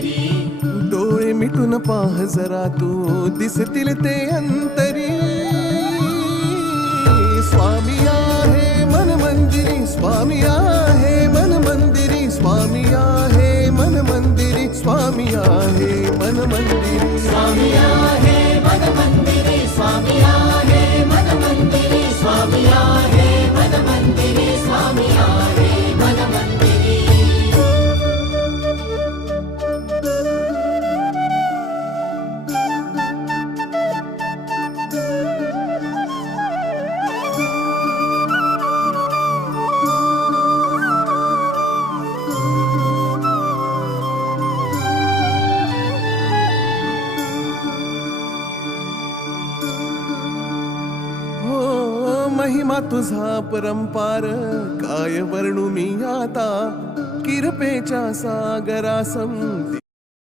मंदिरी. डोळे मिटून पाह जरा तू दिसतील ते अंतरी. स्वामी आहे मन मंदिरी, स्वामी आहे मन मंदिरी, स्वामी आहे मन मंदिरी, स्वामी आहे मन मंदिरी. स्वामी आहे मन मंदिरी, स्वामी आहे मन मंदिरी, स्वामी आहे मन मंदिरी, स्वामी आहे मन मंदिरी. महिमा तुझा परंपार काय वर्णू मी आता. किरपेच्या सागरासम